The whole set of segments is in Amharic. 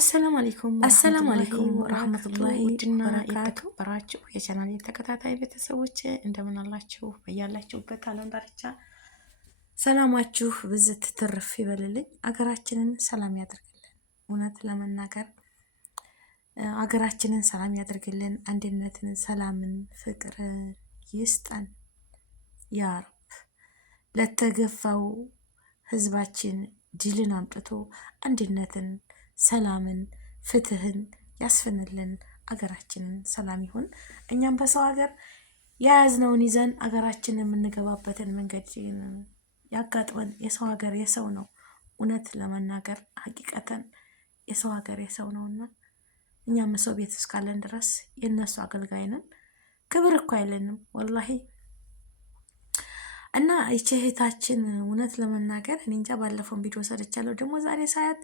አሰላሙ አለይኩም ወራህመቱላሂ ወበረካቱ። የተከበራችሁ የቻናሌ ተከታታይ ቤተሰቦች እንደምን አላችሁ? በያላችሁበት ዓለም ዳርቻ ሰላማችሁ ብዝት ትርፍ ይበልልኝ። አገራችንን ሰላም ያደርግልን። እውነት ለመናገር አገራችንን ሰላም ያደርግልን። አንድነትን፣ ሰላምን፣ ፍቅርን ይስጠን ያ ረብ። ለተገፋው ህዝባችን ድልን አምጥቶ አንድነትን፣ ሰላምን፣ ፍትህን ያስፈንልን። አገራችንን ሰላም ይሁን። እኛም በሰው ሀገር የያዝነውን ይዘን አገራችንን የምንገባበትን መንገድ ያጋጥመን። የሰው ሀገር የሰው ነው። እውነት ለመናገር ሀቂቀተን የሰው ሀገር የሰው ነውና እኛም ሰው ቤት እስካለን ድረስ የእነሱ አገልጋይ ነን። ክብር እኮ አይለንም ወላሂ። እና ይቺ እህታችን እውነት ለመናገር እኔ እንጃ ባለፈውን ቪዲዮ ሰርቻለሁ። ደግሞ ዛሬ ሳያት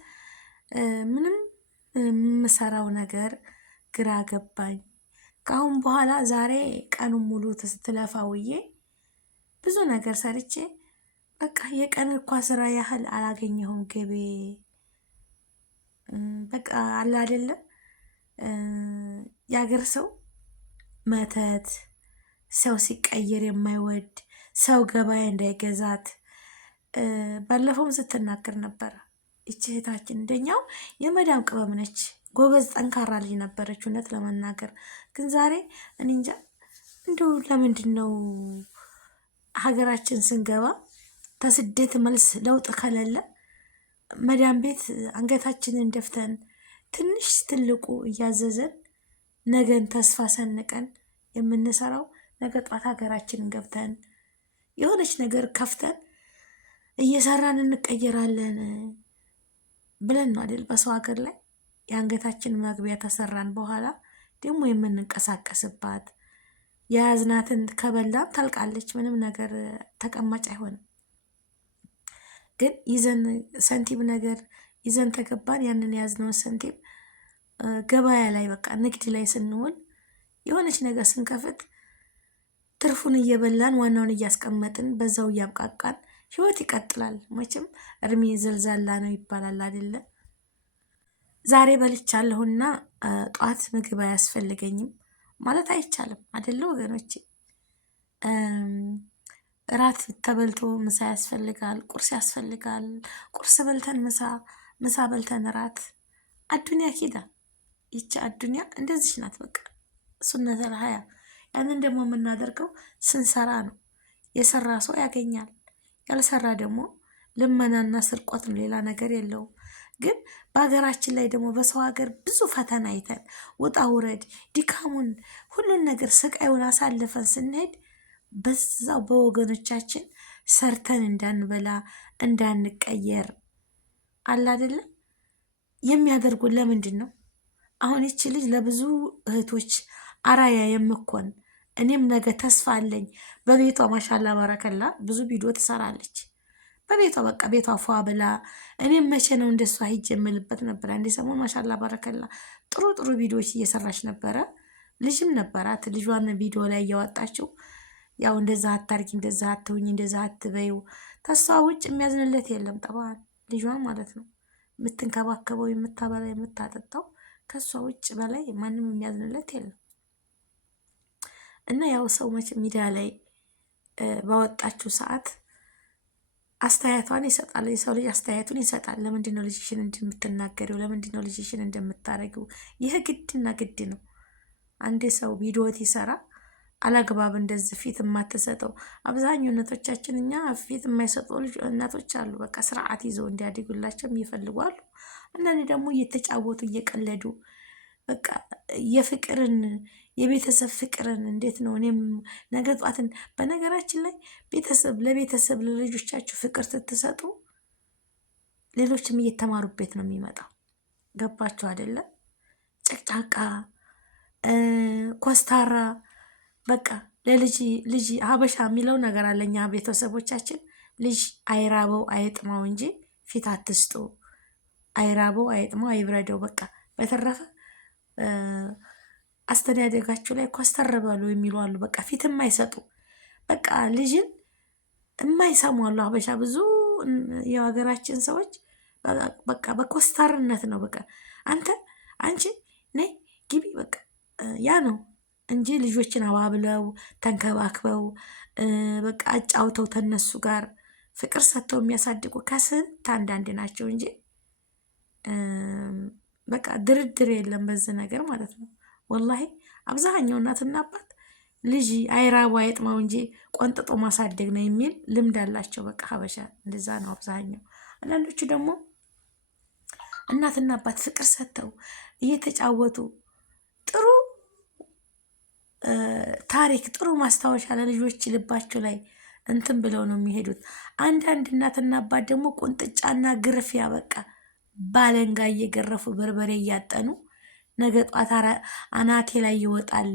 ምንም የምሰራው ነገር ግራ ገባኝ። ከአሁን በኋላ ዛሬ ቀኑን ሙሉ ስትለፋ ውዬ ብዙ ነገር ሰርቼ በቃ የቀን እኳ ስራ ያህል አላገኘሁም። ገቤ በቃ አለ አይደለም የሀገር ሰው መተት፣ ሰው ሲቀየር የማይወድ ሰው ገበያ እንዳይገዛት ባለፈውም ስትናገር ነበረ። ይቺ እህታችን እንደኛው የመዳም ቅመም ነች። ጎበዝ ጠንካራ ልጅ ነበረች እውነት ለመናገር ግን ዛሬ እኔ እንጃ እንደው ለምንድን ነው ሀገራችን ስንገባ ተስደት መልስ ለውጥ ከሌለ መዳም ቤት አንገታችንን ደፍተን ትንሽ ትልቁ እያዘዘን ነገን ተስፋ ሰንቀን የምንሰራው ነገ ጧት ሀገራችንን ገብተን የሆነች ነገር ከፍተን እየሰራን እንቀየራለን ብለን ነው አይደል? በሰው ሀገር ላይ የአንገታችን መግቢያ ተሰራን በኋላ ደግሞ የምንንቀሳቀስባት የያዝናትን ከበላን ታልቃለች። ምንም ነገር ተቀማጭ አይሆንም። ግን ይዘን ሰንቲም ነገር ይዘን ተገባን። ያንን የያዝነውን ሰንቲም ገበያ ላይ በቃ ንግድ ላይ ስንውል የሆነች ነገር ስንከፍት ትርፉን እየበላን ዋናውን እያስቀመጥን በዛው እያብቃቃን ህይወት ይቀጥላል። መቼም እድሜ ዘልዛላ ነው ይባላል አይደለ? ዛሬ በልቻለሁና ጧት ምግብ አያስፈልገኝም ማለት አይቻልም አይደለ ወገኖቼ? እራት ተበልቶ ምሳ ያስፈልጋል፣ ቁርስ ያስፈልጋል። ቁርስ በልተን ምሳ በልተን እራት። አዱንያ ኪዳ ይቺ አዱንያ እንደዚች ናት። በቃ ሱነተል ሀያ። ያንን ደግሞ የምናደርገው ስንሰራ ነው። የሰራ ሰው ያገኛል፣ ያልሰራ ደግሞ ልመናና ስርቆት ነው፣ ሌላ ነገር የለውም። ግን በሀገራችን ላይ ደግሞ በሰው ሀገር ብዙ ፈተና አይተን ውጣ ውረድ ድካሙን ሁሉን ነገር ስቃዩን አሳልፈን ስንሄድ በዛው በወገኖቻችን ሰርተን እንዳንበላ እንዳንቀየር አለ አይደለም የሚያደርጉን። ለምንድን ነው አሁን ይቺ ልጅ ለብዙ እህቶች አራያ የምኮን እኔም ነገ ተስፋ አለኝ። በቤቷ ማሻላ ባረከላ ብዙ ቪዲዮ ትሰራለች በቤቷ በቃ ቤቷ ፏ ብላ። እኔም መቼ ነው እንደሷ ሂጅ የምልበት ነበር። አንዴ ሰሞን ማሻላ ባረከላ ጥሩ ጥሩ ቪዲዮዎች እየሰራች ነበረ። ልጅም ነበራት። ልጇን ቪዲዮ ላይ እያወጣችው ያው እንደዛ አታርጊ፣ እንደዛ አትሁኝ፣ እንደዛ አትበዩ። ተሷ ውጭ የሚያዝንለት የለም። ጠባን ልጇን ማለት ነው የምትንከባከበው፣ የምታበላ፣ የምታጠጣው ከሷ ውጭ በላይ ማንም የሚያዝንለት የለም። እና ያው ሰው መቼ ሚዲያ ላይ ባወጣችው ሰዓት አስተያየቷን ይሰጣል። የሰው ልጅ አስተያየቱን ይሰጣል። ለምንድን ነው ልጅሽን እንደምትናገሪው? ለምንድን ነው ልጅሽን እንደምታረጊው? ይህ ግድና ግድ ነው። አንዴ ሰው ቪዲዮት ይሰራ አላግባብ እንደዚህ ፊት የማትሰጠው አብዛኛው እናቶቻችን እኛ ፊት የማይሰጡ እናቶች አሉ። በቃ ስርዓት ይዘው እንዲያድጉላቸው የሚፈልጉ አሉ። አንዳንዴ ደግሞ እየተጫወቱ እየቀለዱ በቃ የፍቅርን የቤተሰብ ፍቅርን እንዴት ነው እኔም ነገ ጧትን። በነገራችን ላይ ቤተሰብ ለቤተሰብ ለልጆቻችሁ ፍቅር ስትሰጡ ሌሎችም እየተማሩበት ነው የሚመጣው። ገባችሁ አይደለም? ጨቅጫቃ ኮስታራ በቃ ልጅ ሀበሻ የሚለው ነገር አለኛ። ቤተሰቦቻችን ልጅ አይራበው አይጥማው እንጂ ፊት አትስጡ። አይራበው አይጥማው አይብረደው። በቃ በተረፈ አስተዳደጋቸው ላይ ኮስተር በሉ የሚሉ አሉ። በቃ ፊት የማይሰጡ በቃ ልጅን የማይሰሙ አሉ። ሀበሻ ብዙ የሀገራችን ሰዎች በቃ በኮስታርነት ነው። በቃ አንተ አንቺ ነይ ግቢ በቃ ያ ነው እንጂ ልጆችን አባብለው ተንከባክበው በቃ አጫውተው ተነሱ ጋር ፍቅር ሰጥተው የሚያሳድጉ ከስንት አንዳንድ ናቸው እንጂ በቃ ድርድር የለም በዚህ ነገር ማለት ነው። ወላሂ አብዛኛው እናትና አባት ልጅ አይራቡ አይጥማው እንጂ ቆንጥጦ ማሳደግ ነው የሚል ልምድ አላቸው። በቃ ሀበሻ እንደዛ ነው አብዛኛው። አንዳንዶቹ ደግሞ እናትና አባት ፍቅር ሰጥተው እየተጫወቱ ጥሩ ታሪክ ጥሩ ማስታወሻ ለልጆች ልባቸው ላይ እንትን ብለው ነው የሚሄዱት። አንዳንድ እናትና አባት ደግሞ ቁንጥጫና ግርፊያ በቃ ባለንጋ እየገረፉ በርበሬ እያጠኑ ነገ ጧት አናቴ ላይ ይወጣል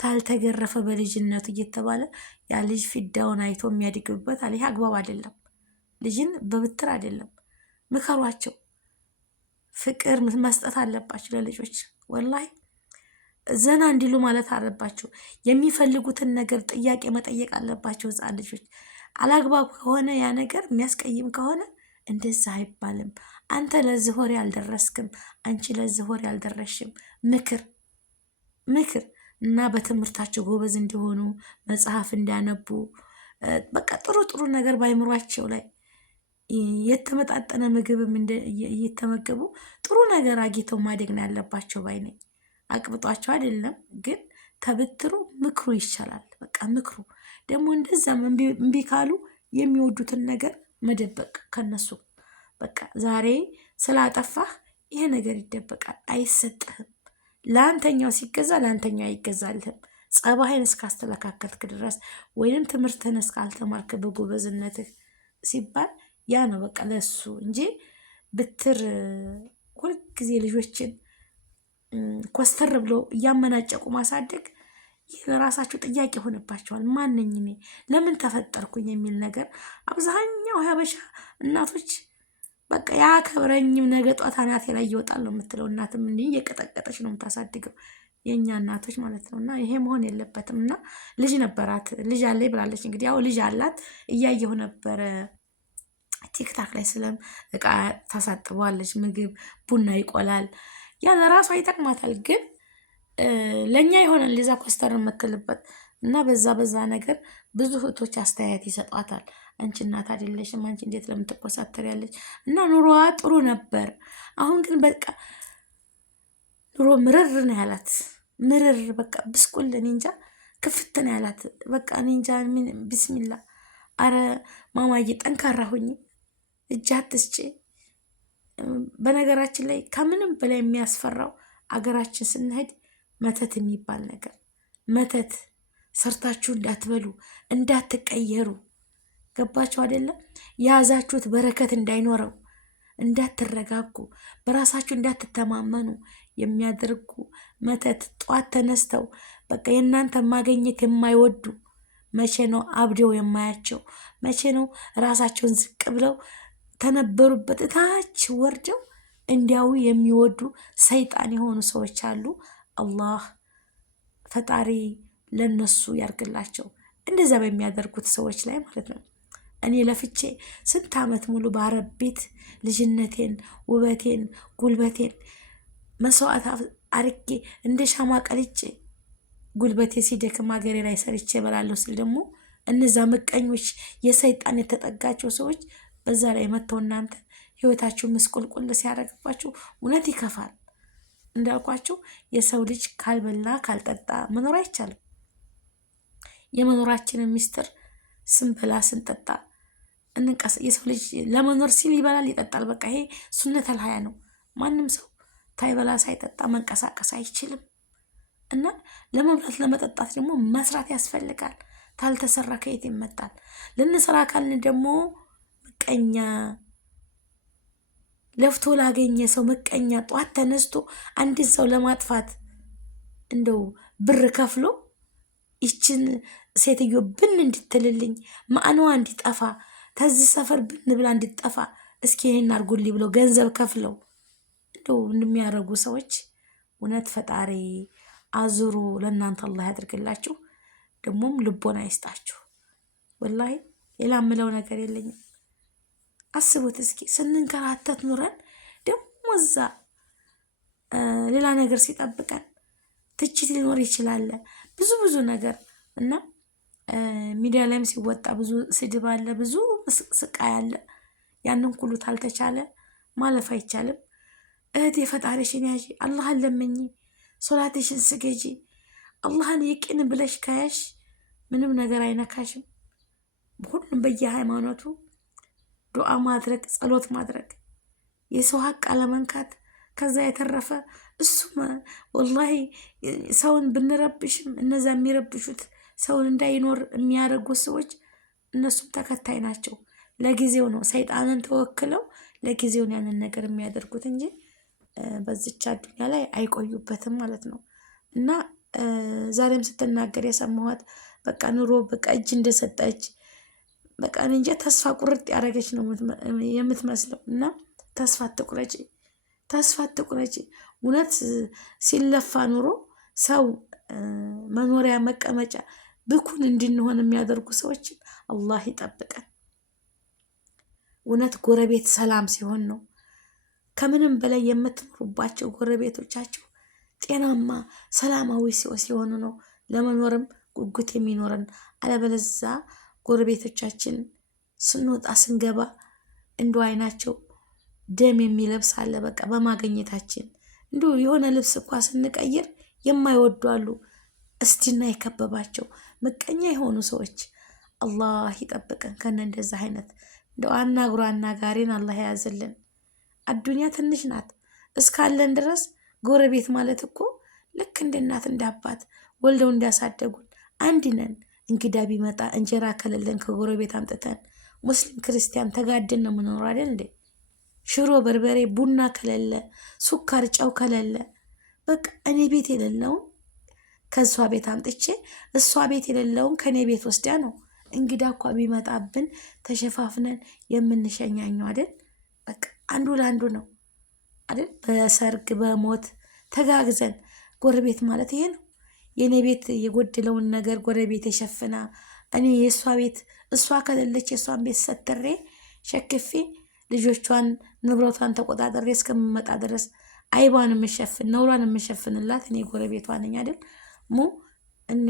ታልተገረፈ በልጅነቱ እየተባለ ያ ልጅ ፊዳውን አይቶ የሚያድግበት አለ። ይህ አግባብ አይደለም። ልጅን በብትር አይደለም። ምከሯቸው። ፍቅር መስጠት አለባቸው ለልጆች። ወላሂ ዘና እንዲሉ ማለት አለባቸው። የሚፈልጉትን ነገር ጥያቄ መጠየቅ አለባቸው ህፃን ልጆች። አላግባብ ከሆነ ያ ነገር የሚያስቀይም ከሆነ እንደዛ አይባልም። አንተ ለዚህ ወሬ አልደረስክም፣ አንቺ ለዚህ ወሬ አልደረስሽም። ምክር እና በትምህርታቸው ጎበዝ እንዲሆኑ መጽሐፍ እንዲያነቡ በቃ ጥሩ ጥሩ ነገር ባይምሯቸው ላይ የተመጣጠነ ምግብም እየተመገቡ ጥሩ ነገር አግኝተው ማደግ ነው ያለባቸው ባይ ነኝ። አቅብጧቸው አይደለም ግን ተብትሩ ምክሩ ይሻላል። በቃ ምክሩ ደግሞ እንደዛም እምቢ ካሉ የሚወዱትን ነገር መደበቅ ከነሱ በቃ ዛሬ ስላጠፋህ ይሄ ነገር ይደበቃል፣ አይሰጥህም። ለአንተኛው ሲገዛ ለአንተኛው አይገዛልህም። ጸባይን እስካስተለካከልክ ድረስ ወይንም ትምህርትህን እስካልተማርክ በጎበዝነትህ ሲባል ያ ነው በቃ ለሱ እንጂ ብትር ሁልጊዜ ልጆችን ኮስተር ብሎ እያመናጨቁ ማሳደግ ይህ ለራሳቸው ጥያቄ ሆነባቸዋል። ማነኝ እኔ ለምን ተፈጠርኩኝ የሚል ነገር አብዛኛው ሀበሻ እናቶች በቃ ያከብረኝም ነገ ጧት አናቴ ላይ ይወጣል ነው የምትለው። እናትም እንዲህ እየቀጠቀጠች ነው የምታሳድገው የእኛ እናቶች ማለት ነው። እና ይሄ መሆን የለበትም። እና ልጅ ነበራት ልጅ አለኝ ብላለች። እንግዲህ ያው ልጅ አላት እያየሁ ነበረ ቲክታክ ላይ ስለም እቃ ታሳጥበዋለች፣ ምግብ ቡና ይቆላል። ያ ለራሷ ይጠቅማታል፣ ግን ለእኛ ይሆናል ሊዛ ኮስተር የምትልበት እና በዛ ነገር ብዙ እህቶች አስተያየት ይሰጧታል። አንቺ እናት አይደለሽም፣ አንቺ እንዴት ለምን ትኮሳተሪያለሽ? እና ኑሮዋ ጥሩ ነበር። አሁን ግን በቃ ኑሮ ምርር ነው ያላት። ምርር በቃ ብስቁል እኔ እንጃ ክፍት ነው ያላት። በቃ እኔ እንጃ ቢስሚላ። አረ ማማዬ ጠንካራ ሁኚ፣ እጅ አትስጪ። በነገራችን ላይ ከምንም በላይ የሚያስፈራው አገራችን ስንሄድ መተት የሚባል ነገር፣ መተት ሰርታችሁ እንዳትበሉ እንዳትቀየሩ። ገባችሁ አይደለም? የያዛችሁት በረከት እንዳይኖረው፣ እንዳትረጋጉ፣ በራሳችሁ እንዳትተማመኑ የሚያደርጉ መተት ጧት ተነስተው በቃ የእናንተ ማገኘት የማይወዱ መቼ ነው አብደው የማያቸው? መቼ ነው ራሳቸውን ዝቅ ብለው ተነበሩበት እታች ወርደው እንዲያው የሚወዱ ሰይጣን የሆኑ ሰዎች አሉ። አላህ ፈጣሪ ለነሱ ያርግላቸው፣ እንደዛ በሚያደርጉት ሰዎች ላይ ማለት ነው። እኔ ለፍቼ ስንት ዓመት ሙሉ በአረብ ቤት ልጅነቴን፣ ውበቴን፣ ጉልበቴን መስዋዕት አርጌ እንደ ሻማ ቀልጬ ጉልበቴ ሲደክም ሀገሬ ላይ ሰርቼ እበላለሁ ስል ደግሞ እነዛ ምቀኞች የሰይጣን የተጠጋቸው ሰዎች በዛ ላይ መጥተው እናንተ ህይወታችሁ ምስቁልቁል ሲያደርግባችሁ እውነት ይከፋል። እንዳልኳችሁ የሰው ልጅ ካልበላ ካልጠጣ መኖር አይቻልም። የመኖራችንን ሚስጥር ስንበላ ስንጠጣ የሰው ልጅ ለመኖር ሲል ይበላል ይጠጣል። በቃ ይሄ ሱነተል ሀያ ነው። ማንም ሰው ታይበላ ሳይጠጣ መንቀሳቀስ አይችልም። እና ለመብላት ለመጠጣት ደግሞ መስራት ያስፈልጋል። ታልተሰራ ከየት ይመጣል? ልንሰራ ካልን ደግሞ ምቀኛ፣ ለፍቶ ላገኘ ሰው ምቀኛ ጧት ተነስቶ አንድን ሰው ለማጥፋት እንደው ብር ከፍሎ ይችን ሴትዮ ብን እንድትልልኝ ማዕነዋ እንዲጠፋ ተዚህ ሰፈር ብን ብላ እንድትጠፋ እስኪ ይሄን አርጉልኝ ብለው ገንዘብ ከፍለው እንደው እንደሚያደርጉ ሰዎች እውነት ፈጣሪ አዙሮ ለእናንተ አላህ ያድርግላችሁ። ደግሞም ልቦና አይስጣችሁ። ወላሂ ሌላ ምለው ነገር የለኝም። አስቡት እስኪ ስንንከራተት ኑረን ደግሞ እዛ ሌላ ነገር ሲጠብቀን ትችት ሊኖር ይችላል፣ ብዙ ነገር እና ሚዲያ ላይም ሲወጣ ብዙ ስድብ አለ፣ ብዙ ስቃይ አለ። ያንን ሁሉ ታልተቻለ ማለፍ አይቻልም። እህቴ ፈጣሪሽን ያዢ፣ አላህን ለምኚ፣ ሶላትሽን ስገጂ። አላህን ይቅን ብለሽ ከያሽ ምንም ነገር አይነካሽም። ሁሉም በየሃይማኖቱ ዱዓ ማድረግ፣ ጸሎት ማድረግ፣ የሰው ሀቅ አለመንካት። ከዛ የተረፈ እሱም ወላሂ ሰውን ብንረብሽም እነዛ የሚረብሹት ሰውን እንዳይኖር የሚያደርጉት ሰዎች እነሱም ተከታይ ናቸው። ለጊዜው ነው ሰይጣንን ተወክለው ለጊዜው ያንን ነገር የሚያደርጉት እንጂ በዚች አዱኛ ላይ አይቆዩበትም ማለት ነው። እና ዛሬም ስትናገር የሰማኋት በቃ ኑሮ በቃ እጅ እንደሰጠች በቃ እንጃ ተስፋ ቁርጥ ያደረገች ነው የምትመስለው። እና ተስፋ አትቁረጪ። እውነት ሲለፋ ኑሮ ሰው መኖሪያ መቀመጫ ብኩን እንድንሆን የሚያደርጉ ሰዎችን አላህ ይጠብቀን። እውነት ጎረቤት ሰላም ሲሆን ነው ከምንም በላይ የምትኖሩባቸው ጎረቤቶቻችሁ ጤናማ ሰላማዊ ሲሆኑ ነው ለመኖርም ጉጉት የሚኖረን። አለበለዛ ጎረቤቶቻችን ስንወጣ ስንገባ እንዶ አይናቸው ደም የሚለብስ አለ። በቃ በማገኘታችን እንዶ የሆነ ልብስ እንኳ ስንቀይር የማይወዱ አሉ። እስቲና የከበባቸው ምቀኛ የሆኑ ሰዎች አላህ ይጠብቀን ከነ እንደዛ አይነት እንደው አናግሮ አናጋሪን አላህ ያዝልን። አዱንያ ትንሽ ናት። እስካለን ድረስ ጎረቤት ማለት እኮ ልክ እንደ እናት እንደ አባት ወልደው እንዳሳደጉን አንድ ነን። እንግዳ ቢመጣ እንጀራ ከሌለን ከጎረቤት አምጥተን ሙስሊም ክርስቲያን ተጋድን ነው የምኖረው አይደል እንዴ? ሽሮ በርበሬ ቡና ከሌለ ሱካር ጨው ከሌለ በቃ እኔ ቤት የሌለውን ከእሷ ቤት አምጥቼ እሷ ቤት የሌለውን ከኔ ቤት ወስዳ ነው እንግዳ እኳ ቢመጣብን ተሸፋፍነን የምንሸኛኘው አይደል? በቃ አንዱ ለአንዱ ነው አይደል? በሰርግ በሞት ተጋግዘን ጎረቤት ማለት ይሄ ነው። የኔ ቤት የጎደለውን ነገር ጎረቤት የሸፍና እኔ የእሷ ቤት እሷ ከሌለች የእሷን ቤት ሰትሬ ሸክፌ ልጆቿን ንብረቷን ተቆጣጠሬ እስከምመጣ ድረስ አይባን የምሸፍን ነውሯን የምሸፍንላት እኔ ጎረቤቷ ነኝ አይደል? እኔ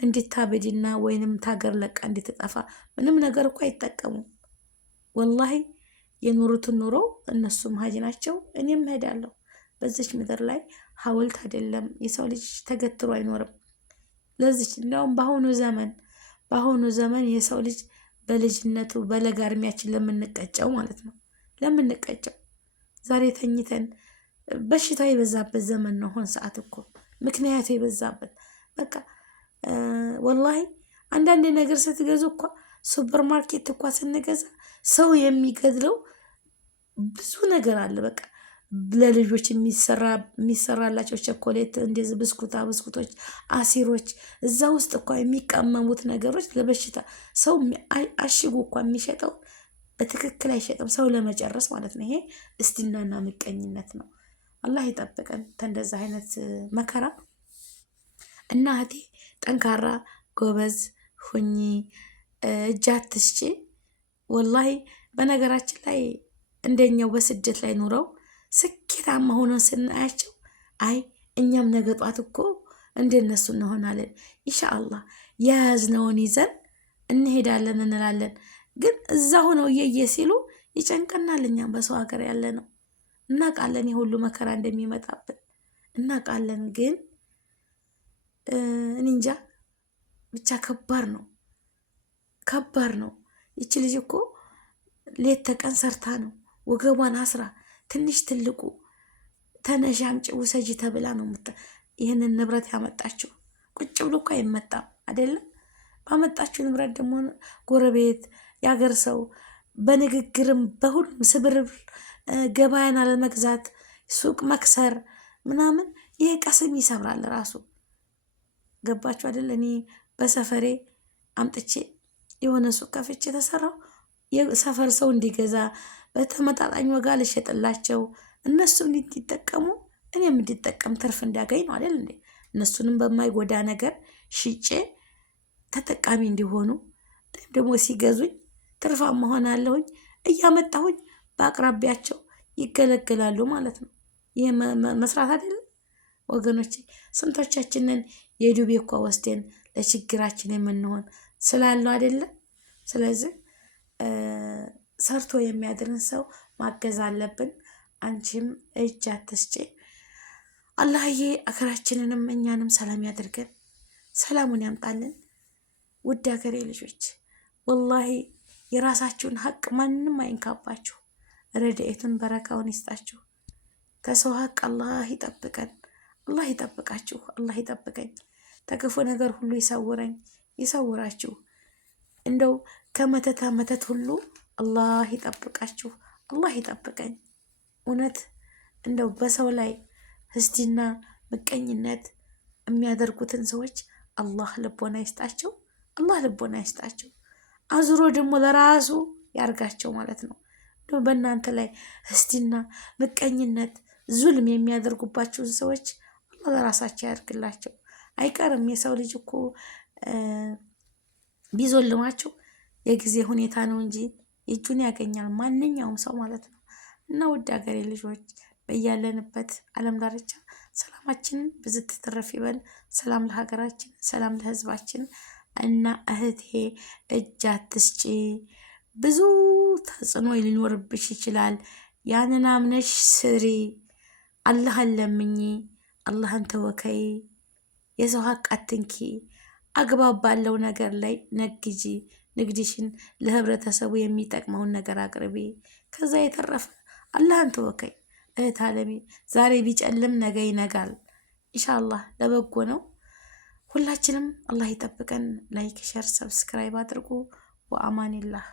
እንድታበድና ወይንም ታገር ለቃ እንድትጠፋ ምንም ነገር እኮ አይጠቀሙም። ወላሂ የኑሩትን ኑሮ እነሱም ሀጅ ናቸው፣ እኔም እሄዳለሁ። በዚች ምድር ላይ ሀውልት አይደለም የሰው ልጅ ተገትሮ አይኖርም። ለዚች እንዲያውም በአሁኑ ዘመን የሰው ልጅ በልጅነቱ በለጋ እድሜያችን ለምንቀጨው ማለት ነው ለምንቀጨው ዛሬ ተኝተን በሽታ የበዛበት ዘመን ነው። ሆን ሰዓት እኮ ምክንያቱ የበዛበት በቃ ወላሂ አንዳንድ ነገር ስትገዙ እኳ ሱፐር ማርኬት እኳ ስንገዛ ሰው የሚገድለው ብዙ ነገር አለ። በቃ ለልጆች የሚሰራላቸው ቸኮሌት እንደዚህ ብስኩቶች፣ አሲሮች እዛ ውስጥ እኳ የሚቀመሙት ነገሮች ለበሽታ ሰው አሽጉ እኳ የሚሸጠው በትክክል አይሸጥም፣ ሰው ለመጨረስ ማለት ነው። ይሄ እስቲናና ምቀኝነት ነው። አላህ ይጠብቀን ከእንደዛ አይነት መከራ። እና እህቴ ጠንካራ ጎበዝ ሁኚ፣ እጅ አትስጪ። ወላሂ በነገራችን ላይ እንደኛው በስደት ላይ ኑረው ስኬታማ ሆነን ስናያቸው አይ እኛም ነገ ጧት እኮ እንደነሱ እንሆናለን ኢንሻአላህ የያዝነውን ይዘን እንሄዳለን እንላለን። ግን እዛ ሆነው እየየ ሲሉ ይጨንቀናል። እኛም በሰው ሀገር ያለ ነው እናውቃለን፣ የሁሉ መከራ እንደሚመጣብን እናውቃለን። ግን እኔ እንጃ ብቻ ከባድ ነው። ይቺ ልጅ እኮ ሌት ተቀን ሰርታ ነው ወገቧን አስራ ትንሽ ትልቁ ተነሽ አምጪ ውሰጂ ተብላ ነው ይህንን ንብረት ያመጣችው። ቁጭ ብሎ እኮ አይመጣም አይደለም። ባመጣችው ንብረት ደግሞ ጎረቤት የሀገር ሰው በንግግርም በሁሉም ስብርብ ገበያን አለመግዛት ሱቅ መክሰር ምናምን ይሄ ቀስም ይሰብራል ራሱ። ገባችሁ አይደል? እኔ በሰፈሬ አምጥቼ የሆነ ሱቅ ከፍቼ ተሰራው የሰፈር ሰው እንዲገዛ በተመጣጣኝ ዋጋ ልሸጥላቸው እነሱም እንዲጠቀሙ እኔም እንዲጠቀም ትርፍ እንዲያገኝ ነው አይደል እንዴ? እነሱንም በማይጎዳ ነገር ሽጬ ተጠቃሚ እንዲሆኑ ደግሞ ሲገዙኝ ትርፋማ ሆናለሁኝ። እያመጣሁኝ በአቅራቢያቸው ይገለገላሉ ማለት ነው። ይህ መስራት አይደለም ወገኖቼ? ስንቶቻችንን የዱቤ እኮ ወስደን ለችግራችን የምንሆን ስላለው አይደለም። ስለዚህ ሰርቶ የሚያድርን ሰው ማገዝ አለብን። አንቺም እጅ አትስጪ። አላህዬ አገራችንንም እኛንም ሰላም ያድርገን፣ ሰላሙን ያምጣልን። ውድ ሀገሬ ልጆች ወላሂ የራሳችሁን ሀቅ ማንም አይንካባችሁ። ረድኤቱን በረካውን ይስጣችሁ። ከሰው ሀቅ አላህ ይጠብቀን። አላህ ይጠብቃችሁ። አላህ ይጠብቀኝ። ተክፉ ነገር ሁሉ ይሰውረኝ፣ ይሰውራችሁ። እንደው ከመተታ መተት ሁሉ አላህ ይጠብቃችሁ። አላህ ይጠብቀኝ። እውነት እንደው በሰው ላይ ህስቲና ምቀኝነት የሚያደርጉትን ሰዎች አላህ ልቦና ይስጣቸው። አላህ ልቦና ይስጣቸው። አዙሮ ደግሞ ለራሱ ያርጋቸው ማለት ነው። ደግሞ በእናንተ ላይ ህስቲና ምቀኝነት ዙልም የሚያደርጉባቸውን ሰዎች አላህ ለራሳቸው ያርግላቸው። አይቀርም የሰው ልጅ እኮ ቢዞልማቸው የጊዜ ሁኔታ ነው እንጂ እጁን ያገኛል ማንኛውም ሰው ማለት ነው። እና ውድ ሀገሬ ልጆች በያለንበት ዓለም ዳርቻ ሰላማችንን ብዝት ትረፍ ይበል። ሰላም ለሀገራችን፣ ሰላም ለህዝባችን። እና እህቴ እጅ አትስጪ። ብዙ ተጽዕኖ ሊኖርብሽ ይችላል። ያንን አምነሽ ስሪ። አላህን ለምኚ፣ አላህን ተወከይ። የሰው ሀቅ አትንኪ። አግባብ ባለው ነገር ላይ ነግጂ። ንግድሽን ለህብረተሰቡ የሚጠቅመውን ነገር አቅርቢ። ከዛ የተረፈ አላህን ተወከይ። እህት አለሚ ዛሬ ቢጨልም ነገ ይነጋል። ኢንሻአላህ ለበጎ ነው። ሁላችንም አላህ ይጠብቀን። ላይክ፣ ሸር፣ ሰብስክራይብ አድርጉ። ወአማኒላህ